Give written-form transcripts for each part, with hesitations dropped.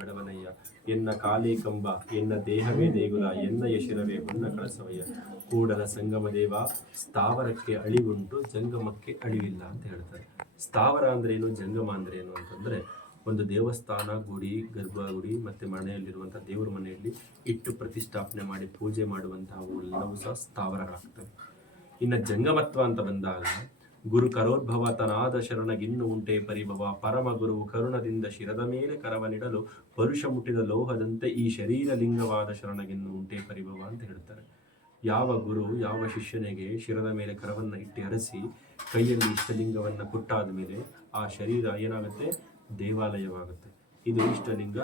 ಬಡವನಯ್ಯ ಎನ್ನ ಕಾಲೇ ಕಂಬ ಎನ್ನ ದೇಹವೇ ದೇಗುಲ ಎನ್ನ ಯಶಿರವೇ ಹೊನ್ನ ಕಳಸವಯ್ಯ ಕೂಡಲ ಸಂಗಮ ದೇವ ಸ್ಥಾವರಕ್ಕೆ ಅಳಿವುಂಟು ಜಂಗಮಕ್ಕೆ ಅಳಿವಿಲ್ಲ ಅಂತ ಹೇಳ್ತಾರೆ. ಸ್ಥಾವರ ಅಂದ್ರೆ ಏನು, ಜಂಗಮ ಅಂದ್ರೆ ಏನು ಅಂತಂದ್ರೆ ಒಂದು ದೇವಸ್ಥಾನ, ಗುಡಿ, ಗರ್ಭಗುಡಿ ಮತ್ತೆ ಮನೆಯಲ್ಲಿರುವಂತಹ ದೇವರ ಮನೆಯಲ್ಲಿ ಇಟ್ಟು ಪ್ರತಿಷ್ಠಾಪನೆ ಮಾಡಿ ಪೂಜೆ ಮಾಡುವಂತಹ ಎಲ್ಲವೂ ಸಹ ಸ್ಥಾವರಗಳಾಗ್ತವೆ. ಇನ್ನು ಜಂಗಮತ್ವ ಅಂತ ಬಂದಾಗ ಗುರು ಕರೋದ್ಭವ ತನಾದ ಶರಣಗಿನ್ನು ಉಂಟೆ ಪರಿಭವ ಪರಮ ಗುರುವು ಕರುಣದಿಂದ ಶಿರದ ಮೇಲೆ ಕರವನಿಡಲು ಪರುಷ ಮುಟ್ಟಿದ ಲೋಹದಂತೆ ಈ ಶರೀರ ಲಿಂಗವಾದ ಶರಣಗಿನ್ನು ಉಂಟೆ ಪರಿಭವ ಅಂತ ಹೇಳ್ತಾರೆ. ಯಾವ ಗುರು ಯಾವ ಶಿಷ್ಯನಿಗೆ ಶಿರದ ಮೇಲೆ ಕರವನ್ನ ಇಟ್ಟು ಅರಸಿ ಕೈಯಲ್ಲಿ ಇಷ್ಟಲಿಂಗವನ್ನ ಕೊಟ್ಟಾದ ಮೇಲೆ ಆ ಶರೀರ ಏನಾಗುತ್ತೆ, ದೇವಾಲಯವಾಗುತ್ತೆ. ಇದು ಇಷ್ಟಲಿಂಗ,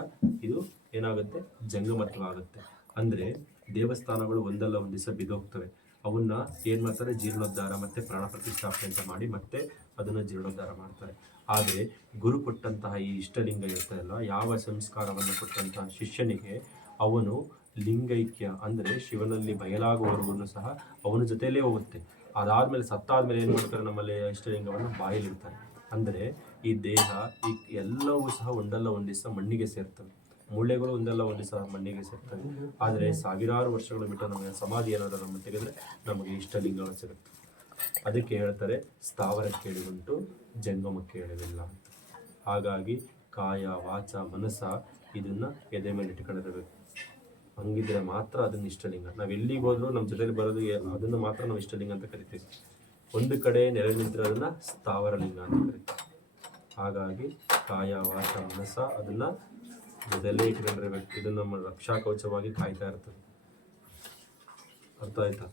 ಇದು ಏನಾಗುತ್ತೆ, ಜಂಗಮತ್ವ ಆಗುತ್ತೆ. ಅಂದ್ರೆ ದೇವಸ್ಥಾನಗಳು ಒಂದಲ್ಲ ಒಂದು ದಿವಸ ಬಿದ್ದೋಗ್ತವೆ. ಅವನ್ನ ಏನ್ ಮಾಡ್ತಾರೆ, ಜೀರ್ಣೋದ್ಧಾರ ಮತ್ತೆ ಪ್ರಾಣ ಪ್ರತಿಷ್ಠಾಪನೆ ಅಂತ ಮಾಡಿ ಮತ್ತೆ ಅದನ್ನ ಜೀರ್ಣೋದ್ಧಾರ ಮಾಡ್ತಾರೆ. ಆದರೆ ಗುರು ಕೊಟ್ಟಂತಹ ಈ ಇಷ್ಟಲಿಂಗ ಇರ್ತದಲ್ಲ, ಯಾವ ಸಂಸ್ಕಾರವನ್ನು ಕೊಟ್ಟಂತಹ ಶಿಷ್ಯನಿಗೆ ಅವನು ಲಿಂಗೈಕ್ಯ ಅಂದ್ರೆ ಶಿವನಲ್ಲಿ ಬಯಲಾಗುವವರೆಗೂ ಸಹ ಅವನ ಜೊತೆಯಲ್ಲೇ ಹೋಗುತ್ತೆ. ಅದಾದ್ಮೇಲೆ ಸತ್ತಾದ್ಮೇಲೆ ಏನ್ ಮಾಡ್ತಾರೆ, ನಮ್ಮಲ್ಲಿ ಇಷ್ಟಲಿಂಗವನ್ನು ಬಾಯಲ್ಲಿರ್ತಾರೆ. ಅಂದ್ರೆ ಈ ದೇಹ ಈ ಎಲ್ಲವೂ ಸಹ ಒಂದಲ್ಲ ಒಂದ್ ದಿವಸ ಮಣ್ಣಿಗೆ ಸೇರ್ತವೆ. ಮೂಳೆಗಳು ಒಂದಲ್ಲ ಒಂದು ದಿವಸ ಮಣ್ಣಿಗೆ ಸೇರ್ತವೆ. ಆದರೆ ಸಾವಿರಾರು ವರ್ಷಗಳ ಬಿಟ್ಟು ನಮಗೆ ಸಮಾಧಿ ಏನಾದರೂ ನಮ್ಮ ತೆಗೆದ್ರೆ ನಮಗೆ ಇಷ್ಟಲಿಂಗ ಸಿಗುತ್ತೆ. ಅದಕ್ಕೆ ಹೇಳ್ತಾರೆ ಸ್ಥಾವರಕ್ಕೆ ಎಳಿವುಂಟು ಜಂಗಮಕ್ಕೆ ಎಳೆವಿಲ್ಲ ಅಂತ. ಹಾಗಾಗಿ ಕಾಯ ವಾಚ ಮನಸ್ಸ ಇದನ್ನ ಎದೆ ಮೇಲೆ ಇಟ್ಕೊಂಡಿರಬೇಕು. ಹಂಗಿದ್ರೆ ಮಾತ್ರ ಅದನ್ನ ಇಷ್ಟಲಿಂಗ. ನಾವ್ ಎಲ್ಲಿಗೆ ಹೋದ್ರು ನಮ್ಮ ಜೊತೆಲಿ ಬರೋದು ಅದನ್ನ ಮಾತ್ರ ನಾವು ಇಷ್ಟಲಿಂಗ ಅಂತ ಕರಿತೀವಿ. ಒಂದು ಕಡೆ ನೆಲೆ ನಿಂತಿರೋ ಅದನ್ನ ಸ್ಥಾವರ ಲಿಂಗ ಅಂತ ಕರಿತೀವಿ. ಹಾಗಾಗಿ ಕಾಯ ವಾಚ ಮನಸ್ಸ ಅದನ್ನ ಜೊತೆಯಲ್ಲೇ ಇಟ್ಕೊಂಡಿರ್ಬೇಕು. ಇದು ನಮ್ಮ ರಕ್ಷಾ ಕವಚವಾಗಿ ಕಾಯ್ತಾ ಇರ್ತದೆ. ಅರ್ಥ ಆಯ್ತಾ?